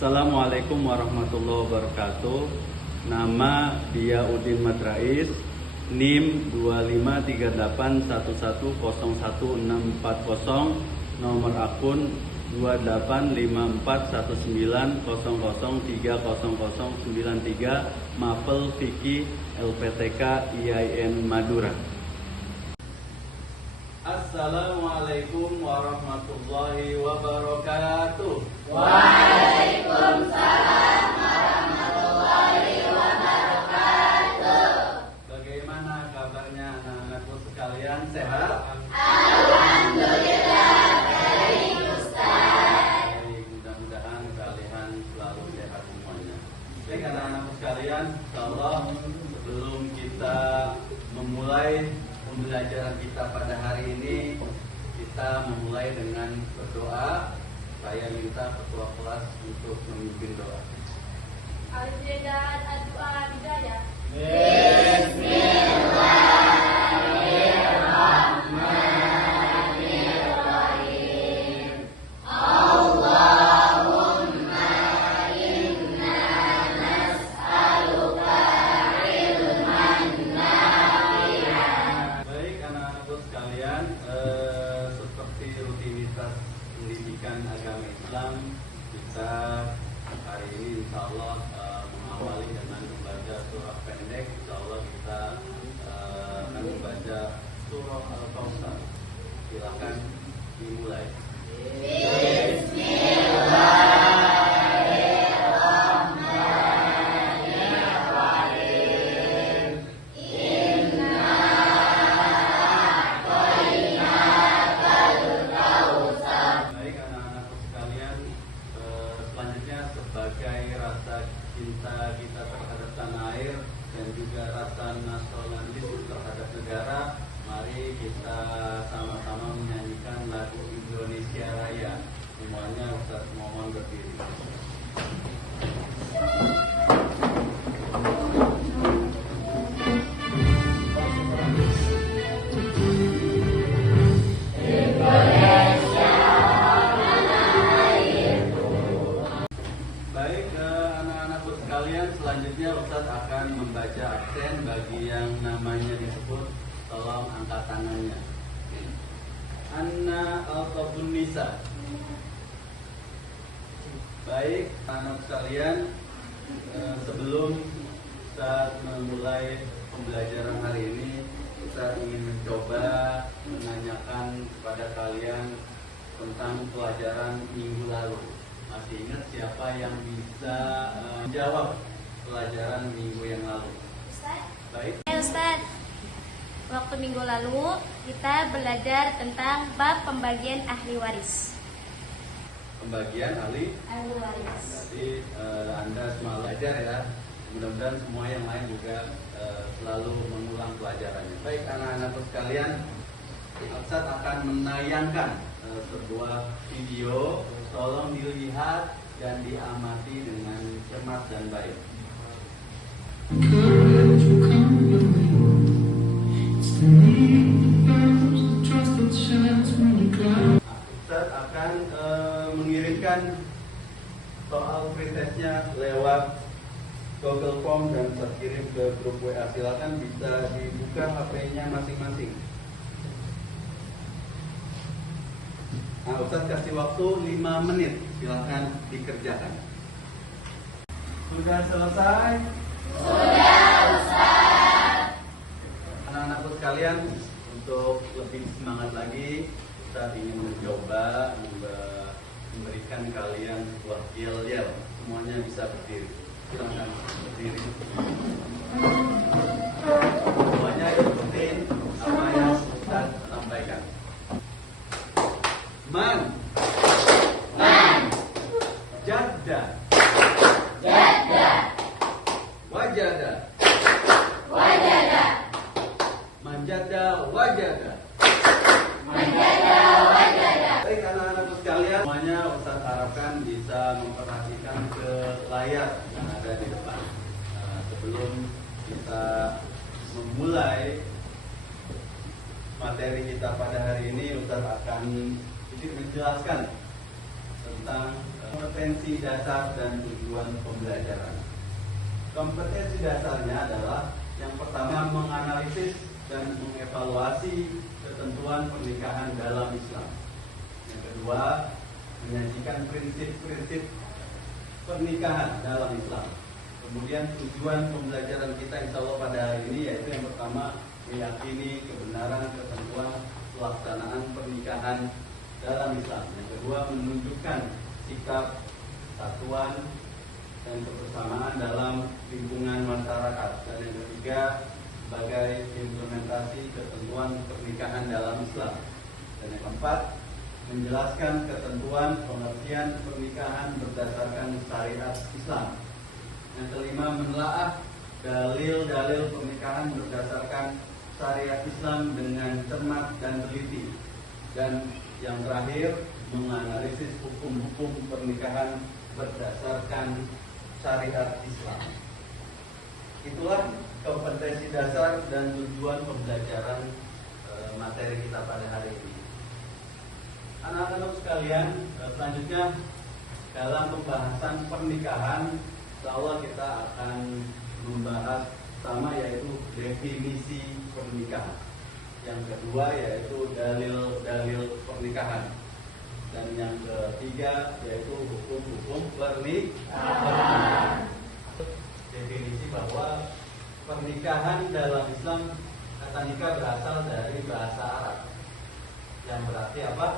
Assalamualaikum warahmatullahi wabarakatuh. Nama Dia Udin Madrais, NIM 25381101640, nomor akun 285190030093, Mapel Vicky LPTK IAIN Madura. Assalamualaikum warahmatullahi wabarakatuh. Waalaikumsalam warahmatullahi wabarakatuh. Bagaimana kabarnya anak-anakku sekalian? Sehat? Alhamdulillah, baik Ustaz. Baik, mudah-mudahan kalian selalu sehat semuanya. Baik anak-anakku sekalian, insyaallah sebelum kita memulai pembelajaran kita pada hari ini, kita memulai dengan berdoa. Saya minta ketua kelas untuk memimpin doa. Al-Jadad Ad-Doa Bidayah. Bismillahirrahmanirrahim. Allahumma inna nas'aluka ilman nafi'an. Baik anak-anakku sekalian, seperti rutinitas pendidikan agama Islam, kita hari ini insya Allah mengawali dengan membaca surah pendek. Insya Allah kita akan membaca surah Al-Kautsar. Silakan dimulai. Bismillahirrahmanirrahim. Inna a'tainakal kautsar. Baik anak-anakku sekalian, selanjutnya sebagai rasa cinta kita terhadap tanah air dan juga rasa nasionalis terhadap negara, mari kita sama-sama menyanyikan lagu Indonesia Raya. Semuanya Ustaz mohon berdiri. Baik anak-anakku sekalian, selanjutnya Ustaz akan membaca aksen bagi yang namanya disebut, tolong angkat tangannya. Anna Al-Tabun Nisa. Baik anak sekalian, sebelum Ustaz memulai pembelajaran hari ini, kita ingin mencoba menanyakan kepada kalian tentang pelajaran minggu lalu. Masih ingat siapa yang bisa menjawab pelajaran minggu yang lalu? Ustaz. Baik. Ustaz, waktu minggu lalu kita belajar tentang bab pembagian ahli waris. Pembagian ahli. Waris. Jadi Anda semua belajar ya. Mudah-mudahan semua yang lain juga selalu mengulang pelajarannya. Baik anak-anakku sekalian, Ustaz akan menayangkan sebuah video. Tolong dilihat dan diamati dengan cermat dan baik. Ustaz akan mengirimkan soal pretestnya lewat Google Form dan terkirim ke grup WA. Silakan bisa dibuka HP-nya masing-masing. Nah, Ustaz kasih waktu 5 menit. Silakan dikerjakan. Sudah selesai? Sudah, Ustaz. Anak-anakku sekalian, untuk lebih semangat lagi, Ustaz ingin mencoba memberikan kalian sebuah yel-yel. Semuanya bisa berdiri. Silakan berdiri. Semuanya ikutin apa yang Ustaz sampaikan. Man Jadda Wajada Manjada Wajada. Baik anak-anakku sekalian, semuanya Ustaz harapkan bisa memperhatikan ke layar yang ada di depan. Sebelum kita memulai materi kita pada hari ini, Ustaz akan sedikit menjelaskan tentang kompetensi dasar dan tujuan pembelajaran. Kompetensi dasarnya adalah yang pertama menganalisis dan mengevaluasi ketentuan pernikahan dalam Islam. Yang kedua, menyajikan prinsip-prinsip pernikahan dalam Islam. Kemudian tujuan pembelajaran kita insya Allah pada hari ini yaitu yang pertama meyakini kebenaran ketentuan pelaksanaan pernikahan dalam Islam. Yang kedua, menunjukkan sikap kesatuan dan kebersamaan dalam lingkungan masyarakat. Dan yang ketiga, sebagai implementasi ketentuan pernikahan dalam Islam. Dan yang keempat, menjelaskan ketentuan pengertian pernikahan berdasarkan syariat Islam. Yang kelima, menelaah dalil-dalil pernikahan berdasarkan syariat Islam dengan cermat dan teliti. Dan yang terakhir, menganalisis hukum-hukum pernikahan berdasarkan syariat Islam. Itulah kompetensi dasar dan tujuan pembelajaran materi kita pada hari ini. Anak-anak sekalian, selanjutnya dalam pembahasan pernikahan, insya Allah kita akan membahas pertama yaitu definisi pernikahan. Yang kedua yaitu dalil-dalil pernikahan. Dan yang ketiga yaitu hukum-hukum pernikahan. Definisi bahwa pernikahan dalam Islam, kata nikah berasal dari bahasa Arab yang berarti apa?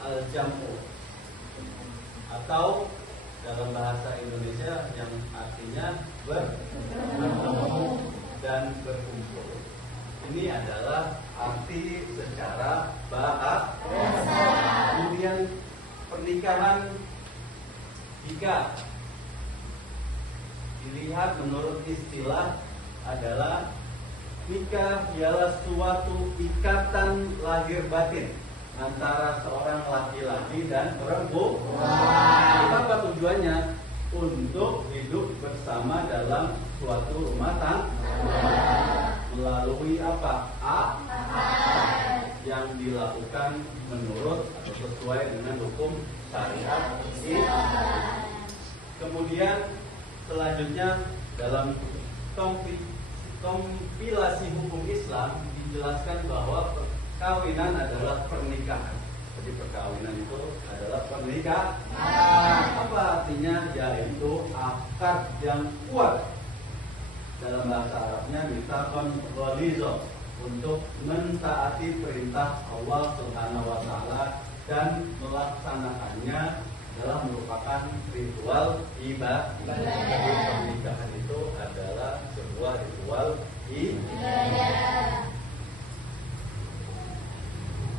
Al-jamu atau dalam bahasa Indonesia yang artinya bertemu dan berkumpul. Ini adalah arti secara bahasa. Kemudian pernikahan jika dilihat menurut istilah adalah nikah ialah suatu ikatan lahir batin antara seorang laki-laki dan perempuan. Apa tujuannya? Untuk hidup bersama dalam suatu rumah tangga melalui apa? Yang dilakukan menurut atau sesuai dengan hukum syariat Islam. Kemudian selanjutnya dalam kompilasi hukum Islam dijelaskan bahwa perkawinan adalah pernikahan. Jadi perkawinan itu adalah pernikahan. Apa artinya? Yaitu akad yang kuat. Dalam bahasa Arabnya mitsaqan ghaliza, untuk mentaati perintah Allah Subhanahu wa taala dan melaksanakannya adalah merupakan ritual ibadah. Pernikahan itu adalah sebuah ritual ibadah.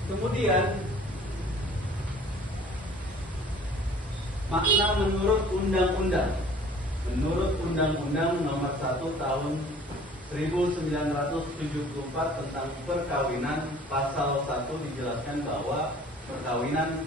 Kemudian makna menurut undang-undang. Menurut Undang-Undang Nomor 1 Tahun 1974 tentang perkawinan, pasal 1 dijelaskan bahwa perkawinan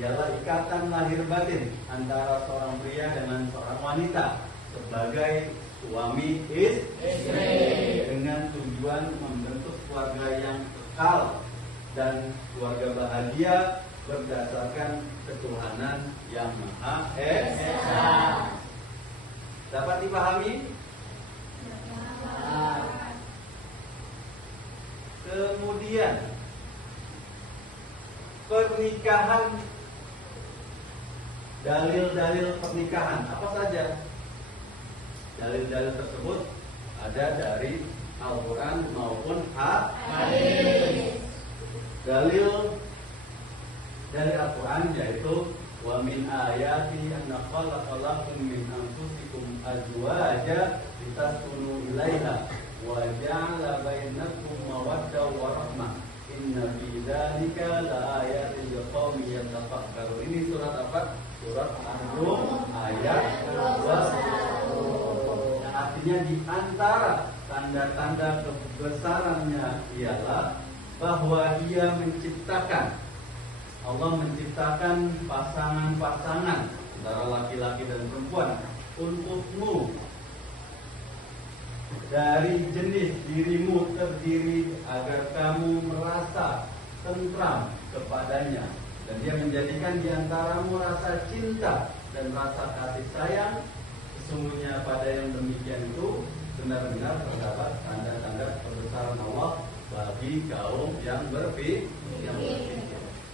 ialah ikatan lahir batin antara seorang pria dengan seorang wanita sebagai suami istri dengan tujuan membentuk keluarga yang kekal dan keluarga bahagia berdasarkan ketuhanan yang Maha Esa. Dapat dipahami? Kemudian pernikahan, dalil-dalil pernikahan apa saja? Dalil-dalil tersebut ada dari Al-Quran maupun hadis. Dalil dari Al-Quran yaitu wa min ayati anna khalaqalakum min anfusikum azwaja litaskunu ilaiha wa ja'ala bainakum mawaddah wa rahmah inna fi dzalika laayatin liqaumin yatafakkarun. Ini surat apa? Surat An-Rum ayat 21. Artinya di antara tanda-tanda kebesarannya ialah bahwa Dia menciptakan, Allah menciptakan pasangan-pasangan antara laki-laki dan perempuan untukmu dari jenis dirimu terdiri agar kamu merasa tentram kepadanya, dan dia menjadikan di antaramu rasa cinta dan rasa kasih sayang. Sesungguhnya pada yang demikian itu benar-benar terdapat tanda-tanda kebesaran Allah bagi kaum yang berpikir.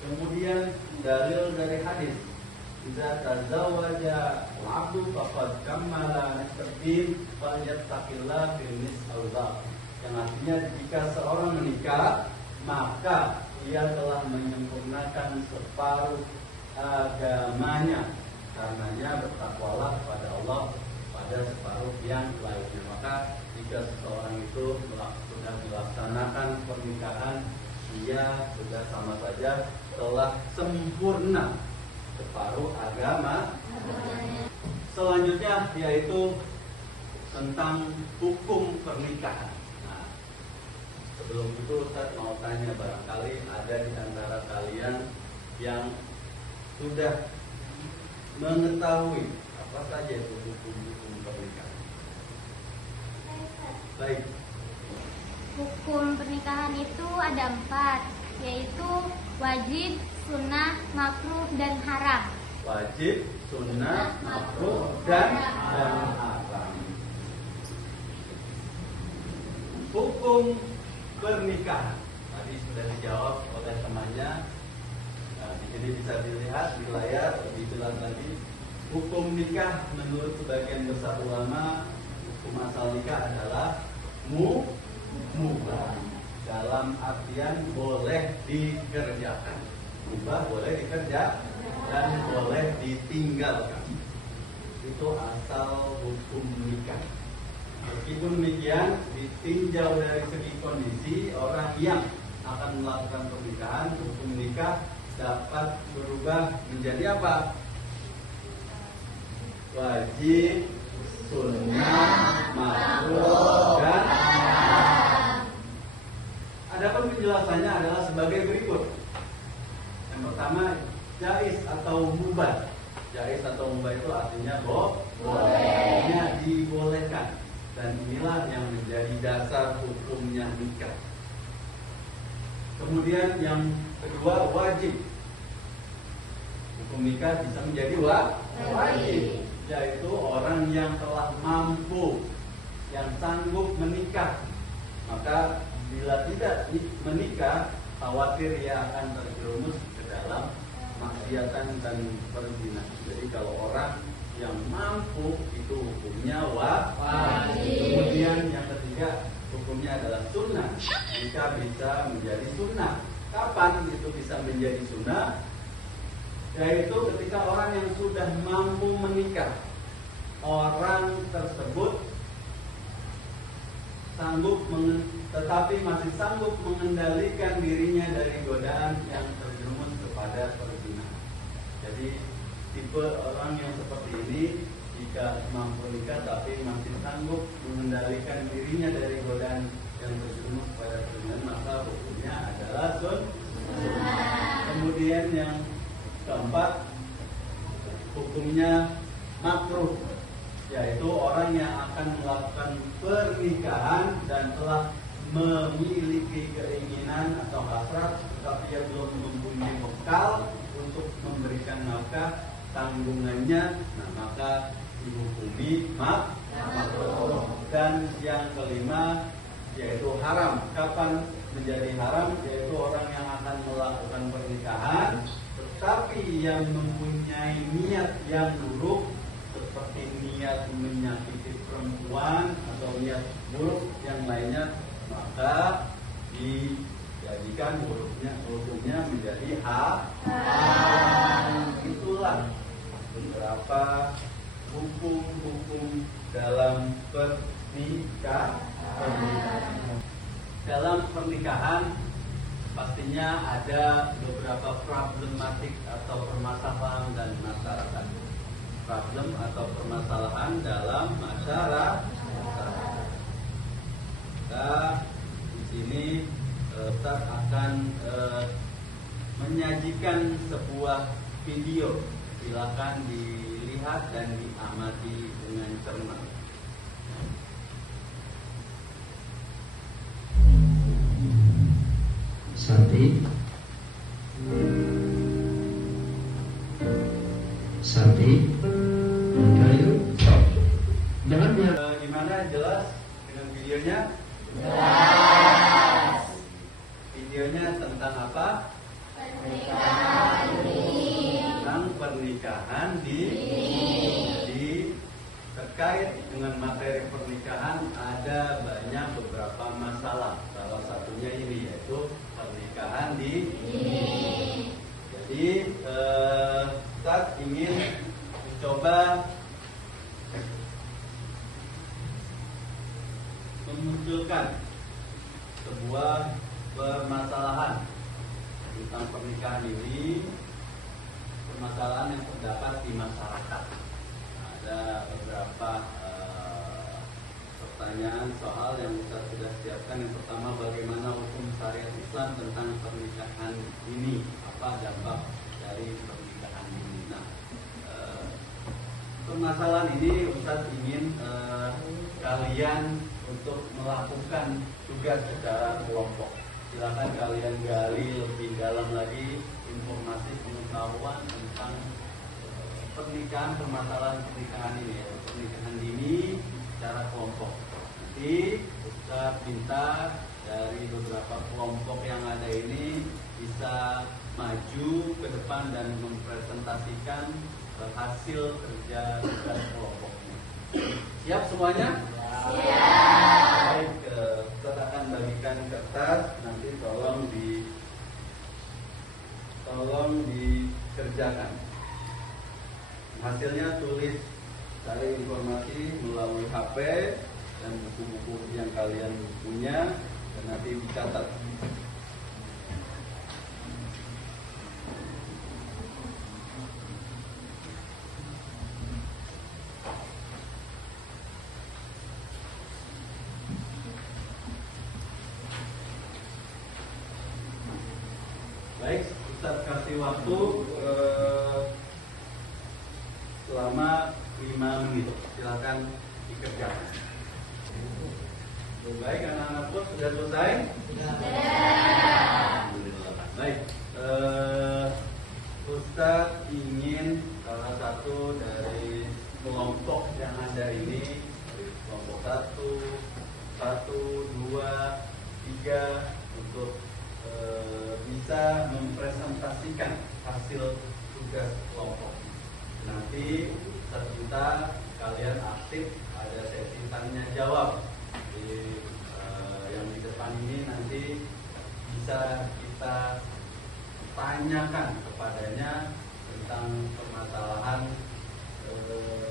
Kemudian dalil dari hadis, "Idza tazawwaja al-'abdu faqad kammala nisfatin falyattaqillah fil nis'al-baq." Yang artinya jika seorang menikah, maka ia telah menyempurnakan separuh agamanya. Karenanya bertakwalah kepada Allah pada separuh yang lainnya. Maka jika seseorang itu sudah melaksanakan pernikahan, ia sudah sama saja telah sempurna separuh agama. Selanjutnya yaitu tentang hukum pernikahan. Nah, sebelum itu saya mau tanya, barangkali ada di antara kalian yang sudah mengetahui apa saja itu hukum pernikahan. Baik. Hukum pernikahan itu ada 4, yaitu wajib, sunnah, makruh, dan haram. Wajib, sunnah, makruh, dan haram. Hukum pernikahan tadi sudah dijawab oleh temannya. Di sini bisa dilihat di layar lebih jelas lagi. Hukum nikah menurut sebagian besar ulama, hukum asal nikah adalah mubah, dalam artian boleh dikerjakan. Mubah boleh dikerja dan boleh ditinggalkan. Itu asal hukum nikah. Meskipun demikian, ditinjau dari segi kondisi orang yang akan melakukan pernikahan, hukum nikah dapat berubah menjadi apa? Wajib, sunnah, makruh, dan haram. Adapun penjelasannya adalah sebagai berikut. Yang pertama, jais atau mubah. Jais atau mubah itu artinya boleh, dibolehkan. Dan inilah yang menjadi dasar hukumnya nikah. Kemudian yang kedua, wajib. Hukum nikah bisa menjadi wajib, yaitu orang yang telah mampu, yang sanggup menikah. Maka bila tidak menikah, khawatir ia akan terjerumus ke dalam maksiatan dan perzinahan. Jadi kalau orang yang mampu itu hukumnya wajib. Kemudian yang ketiga, hukumnya adalah sunnah. Jika bisa menjadi sunnah. Kapan itu bisa menjadi sunnah? Yaitu ketika orang yang sudah mampu menikah, orang tersebut tetapi masih sanggup mengendalikan dirinya dari godaan yang terjerumus kepada perzinahan. Jadi tipe orang yang seperti ini, jika mampu nikah tapi masih sanggup mengendalikan dirinya dari godaan yang terjerumus pada perzinahan, maka hukumnya adalah sunnah. Kemudian yang keempat, hukumnya makruh, yaitu orang yang akan melakukan pernikahan dan telah memiliki keinginan atau hasrat, tetapi ia belum mempunyai bekal untuk memberikan nafkah tanggungannya, nah maka dihukumi makruh. Dan yang kelima yaitu haram. Kapan menjadi haram? Yaitu orang yang akan melakukan pernikahan tetapi yang mempunyai niat yang buruk, seperti niat menyakiti perempuan atau niat buruk yang lainnya, maka dijadikan hukumnya menjadi haram. Itulah beberapa hukum-hukum dalam pernikahan. Dalam pernikahan pastinya ada beberapa problematik atau permasalahan dan masyarakat. Problem atau permasalahan dalam masyarakat. Kita di sini Ustaz akan menyajikan sebuah video. Silakan dilihat dan diamati dengan cermat. Sarti Jangan biar Gimana, jelas dengan videonya? Jelas. Videonya tentang apa? Pernikahan dini. Tentang pernikahan di terkait dengan materi pernikahan ada banyak beberapa masalah. Salah satunya ini yaitu pernikahan di Jadi Ustaz ingin mencoba memunculkan sebuah permasalahan tentang pernikahan ini, permasalahan yang terdapat di masyarakat. Ada beberapa pertanyaan soal yang Ustaz sudah siapkan. Yang pertama, bagaimana hukum syariat Islam tentang pernikahan ini? Apa dampak dari pernikahan ini? Nah, permasalahan ini Ustaz ingin kalian untuk melakukan tugas secara kelompok. Silakan kalian gali lebih dalam lagi informasi pengetahuan tentang pernikahan, permasalahan pernikahan ini, yaitu pernikahan dini secara kelompok. Nanti Ustaz minta dari beberapa kelompok yang ada ini bisa maju ke depan dan mempresentasikan hasil kerja tugas kelompoknya. Siap semuanya? Siap. Baik, kita akan bagikan kertas, nanti tolong dikerjakan. Hasilnya tulis, cari informasi melalui HP dan buku-buku yang kalian punya dan nanti dicatat. Baik, Ustaz kasih waktu selama 5 menit. Silakan dikerjakan. Baik, anak-anak pun sudah selesai? Alhamdulillah. Baik, Ustaz ingin salah satu dari kelompok yang ada ini, kelompok 1, 2, 3 untuk bisa mempresentasikan hasil tugas kelompok. Nanti serta kalian aktif, ada sesi tanya jawab yang di depan ini. Nanti bisa kita tanyakan kepadanya tentang permasalahan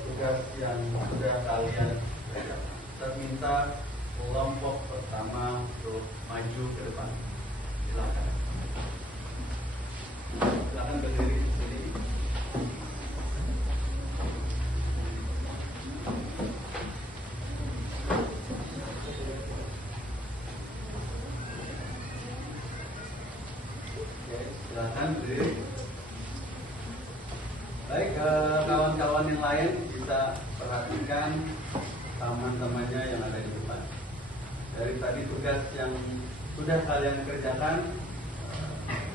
tugas yang sudah kalian kerjakan. Saya minta kelompok pertama untuk maju ke depan. Silakan. Silakan berdiri di sini. Silakan berdiri. Baik, kawan-kawan yang lain bisa perhatikan teman-temannya yang ada di depan. Dari tadi tugas yang sudah kalian kerjakan,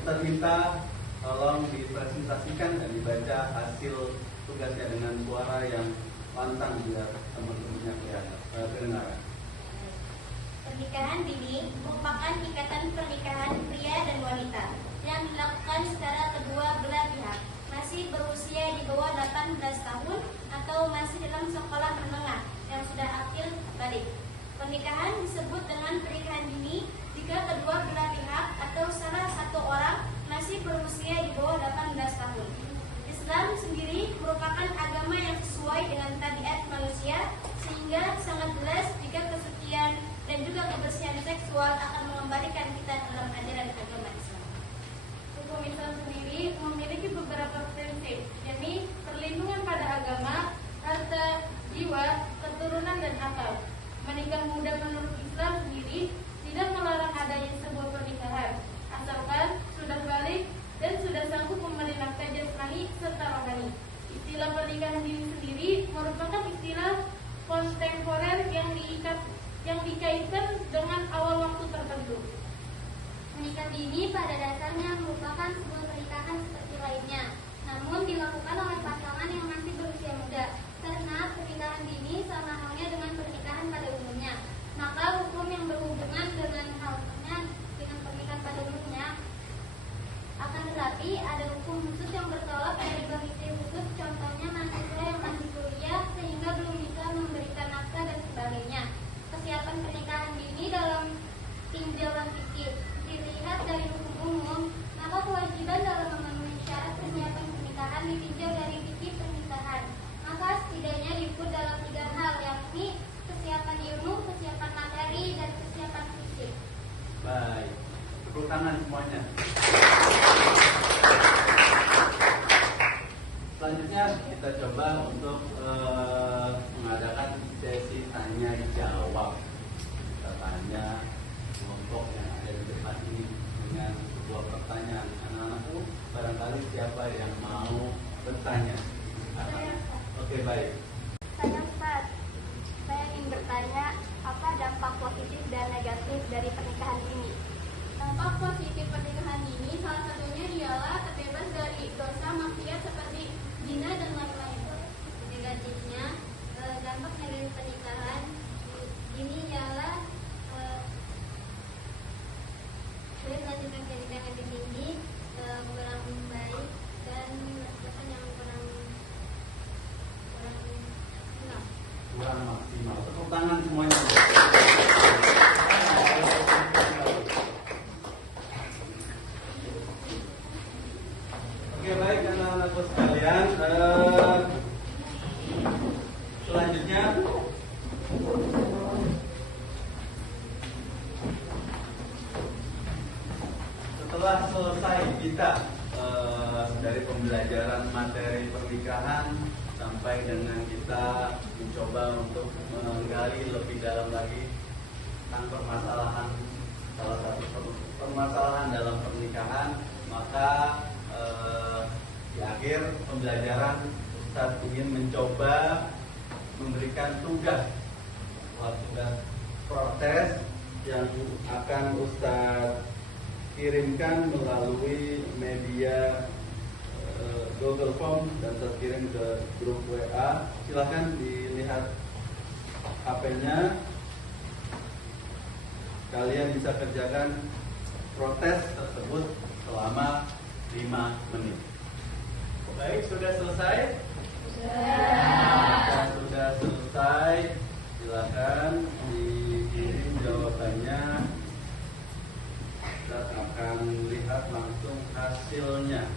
saya minta tolong dipresentasikan dan dibaca hasil tugasnya dengan suara yang lantang biar teman-temannya kedengaran. Pernikahan dini merupakan ikatan pernikahan pria dan wanita yang dilakukan secara kedua belah pihak, masih berusia di bawah 18 tahun atau masih dalam sekolah menengah yang sudah akil balik. Pernikahan disebut dengan pernikahan dini jika kedua belah pihak atau salah satu orang masih berusia di bawah 18 tahun. Islam sendiri merupakan agama yang sesuai dengan tabiat manusia, sehingga sangat jelas jika kesucian dan juga kebersihan seksual akan mengembalikan kita dalam ajaran agama Islam. Hukum Islam sendiri memiliki beberapa prinsip, yakni perlindungan pada agama, harta, jiwa, keturunan, dan akal. Menikah muda menurut Islam sendiri tidak melarang adanya sebuah pernikahan, asalkan sudah balik dan sudah sanggup memberi nafkah jasmani serta rohani. Istilah pernikahan dini sendiri merupakan istilah kontemporer yang dikaitkan dengan awal waktu tertentu. Menikah dini pada dasarnya merupakan sebuah pernikahan seperti lainnya, namun dilakukan oleh pasangan yang masih berusia muda, karena pernikahan dini sama halnya tangan semuanya. Selanjutnya kita coba untuk mengadakan sesi tanya jawab. Kita tanya kelompok yang ada di depan ini dengan sebuah pertanyaan. Anak-anakku, barangkali siapa yang mau bertanya? Oke, baik. Saya Ustaz, saya ingin bertanya apa dampak positif dan negatif dari pernikahan ini? Dampak positif pernikahan ini salah satunya ialah terbebas dari dosa maksiat seperti zina dan lain-lain. Negatifnya, dampak dari pernikahan ini ialah melanjutkan pernikahan di sini kurang baik dan melakukan yang kurang enggak. Kurang maksimal. Tepuk tangan semuanya. Oke, baik anak-anakku sekalian. Selanjutnya setelah selesai kita dari pembelajaran materi pernikahan sampai dengan kita mencoba untuk menggali lebih dalam lagi tentang permasalahan, salah satu permasalahan dalam pernikahan, maka di akhir pembelajaran Ustadz ingin mencoba memberikan tugas protes yang akan Ustadz kirimkan melalui media Google Form dan terkirim ke grup WA. Silahkan dilihat HP-nya. Kalian bisa kerjakan protes tersebut selama 5 menit. Baik, sudah selesai? Sudah selesai. Silakan dikirim jawabannya. Kita akan lihat langsung hasilnya.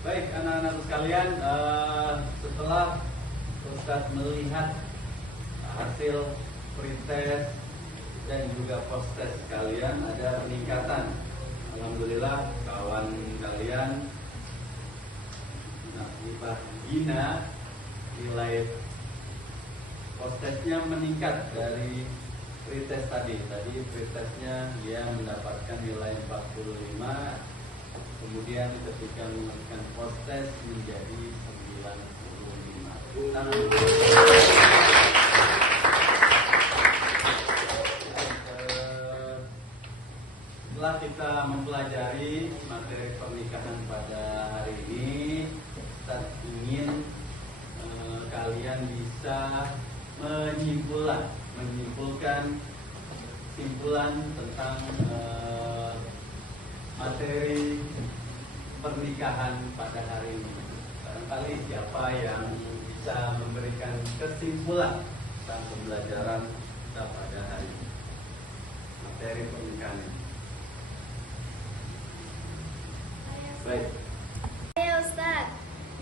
Baik anak-anak sekalian, setelah Ustadz melihat hasil pretest dan juga post-test kalian, ada peningkatan. Alhamdulillah kawan kalian Nafifah Gina nilai post-testnya meningkat dari pretest tadi. Tadi pretestnya dia mendapatkan nilai 45. Kemudian ketika melakukan post-test menjadi 95. Setelah kita mempelajari materi pernikahan pada hari ini, kita ingin kalian bisa menyimpulkan simpulan tentang materi pernikahan pada hari ini. Barangkali siapa yang bisa memberikan kesimpulan tentang pembelajaran kita pada hari ini, materi pernikahan ini. Baik. Ya Ustaz,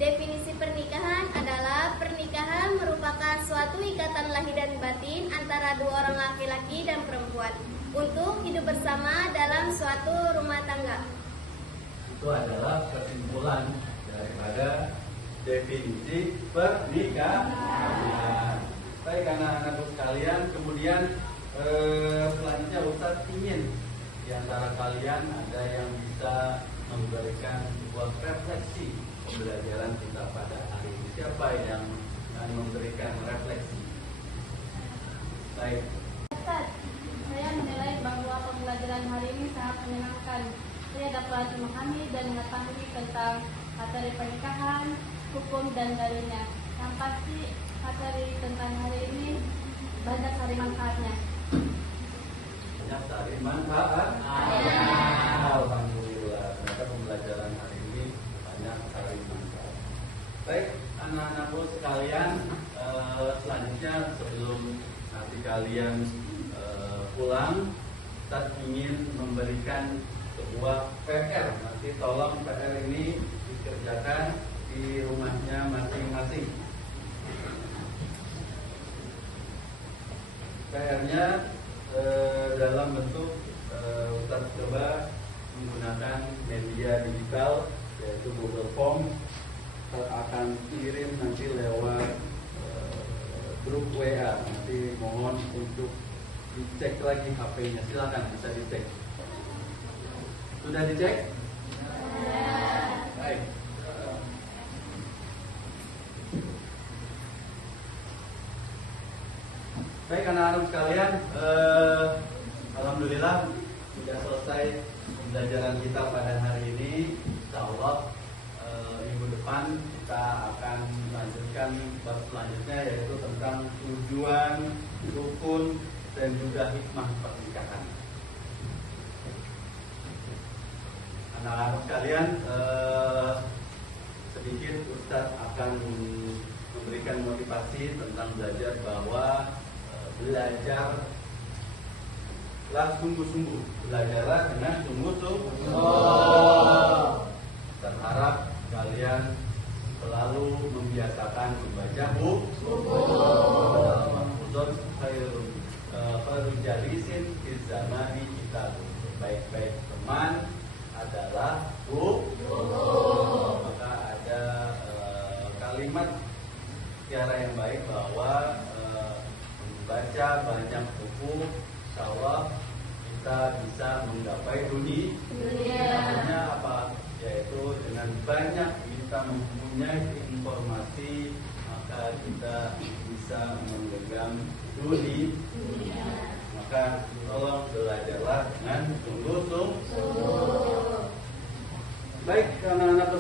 definisi pernikahan adalah pernikahan merupakan suatu ikatan lahir dan batin antara dua orang laki-laki dan perempuan untuk hidup bersama dalam suatu rumah tangga. Itu adalah kesimpulan daripada definisi pernikahan. Baik anak-anakku sekalian, kemudian selanjutnya Ustadz ingin di antara kalian ada yang bisa memberikan sebuah refleksi pembelajaran kita pada hari ini. Siapa yang akan memberikan refleksi? Baik. Ustaz, saya menilai bahwa pembelajaran hari ini sangat menyenangkan. Saya dapat memahami dan mengetahui tentang materi pernikahan, hukum dan dalilnya. Yang pasti materi tentang hari ini banyak sekali manfaatnya. Banyak sekali manfaat. Alhamdulillah. Ternyata pembelajaran pulang, Ustaz ingin memberikan sebuah PR. Nanti tolong PR ini dikerjakan di rumahnya masing-masing. PR-nya dalam bentuk Ustaz coba menggunakan media digital yaitu Google Form. Akan kirim nanti lewat grup WA. Nanti mohon untuk dicek lagi HP-nya. Silakan bisa dicek. Sudah dicek? Baik. Baik anak-anak sekalian, alhamdulillah sudah selesai pembelajaran kita pada hari ini. Insyaallah minggu depan kita akan lanjutkan bab selanjutnya yaitu tentang tujuan, rukun dan juga hikmah pernikahan. Anak-anak sekalian, sedikit Ustadz akan memberikan motivasi tentang belajar bahwa belajarlah sungguh-sungguh, belajarlah dengan sungguh-sungguh. Terharap kalian selalu membiasakan membaca buku. Dalam Al-Qur'an khairul jalisin fi zamani kita, baik-baik teman adalah buku. Maka ada kalimat cara yang baik bahwa membaca banyak buku, insyaallah kita bisa menggapai dunia. Artinya apa? Yaitu dengan banyak kita mempunyai informasi, maka kita bisa menggenggam dunia. Maka tolong belajarlah dengan sungguh-sungguh. Baik anak-anakku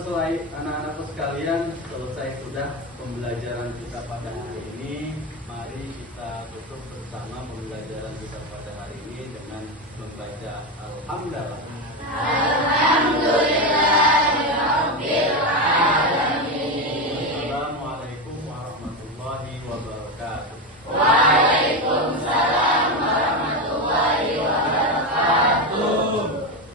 sekalian, selesai sudah pembelajaran kita pada hari ini. Mari kita tutup bersama pembelajaran kita pada hari ini dengan membaca Alhamdulillah.